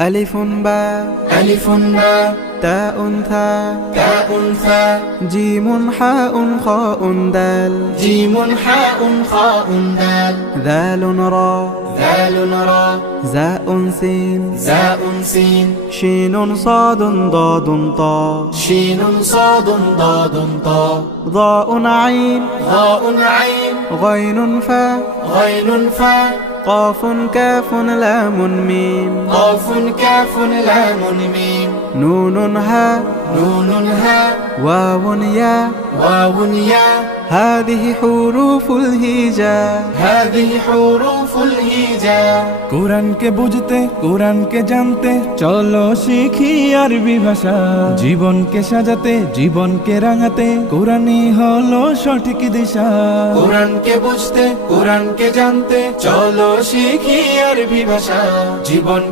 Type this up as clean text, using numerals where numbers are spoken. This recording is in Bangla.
ألف باء ألف باء تاء ثاء تاء ثاء جيم حاء خاء دال جيم حاء خاء دال ذال را ذال را زاء سين زاء سين شين صاد ضاد طاء شين صاد ضاد طاء ضاء عين ضاء عين غين فاء غين فاء قاف كاف لام ميم قاف كاف لام ميم نون هاء نون هاء واو ياء واو ياء هذه حروف الهجاء هذه حروف الهجاء কোরআনকে বুঝতে কোরআনকে জানতে চলো শিখি আরবি ভাষা জীবনকে সাজাতে জীবনকে রাঙাতে কোরআনই হলো সঠিক দিশা কোরআনকে বুঝতে কোরআনকে জানতে চলো শিখি আরবি ভাষা জীবন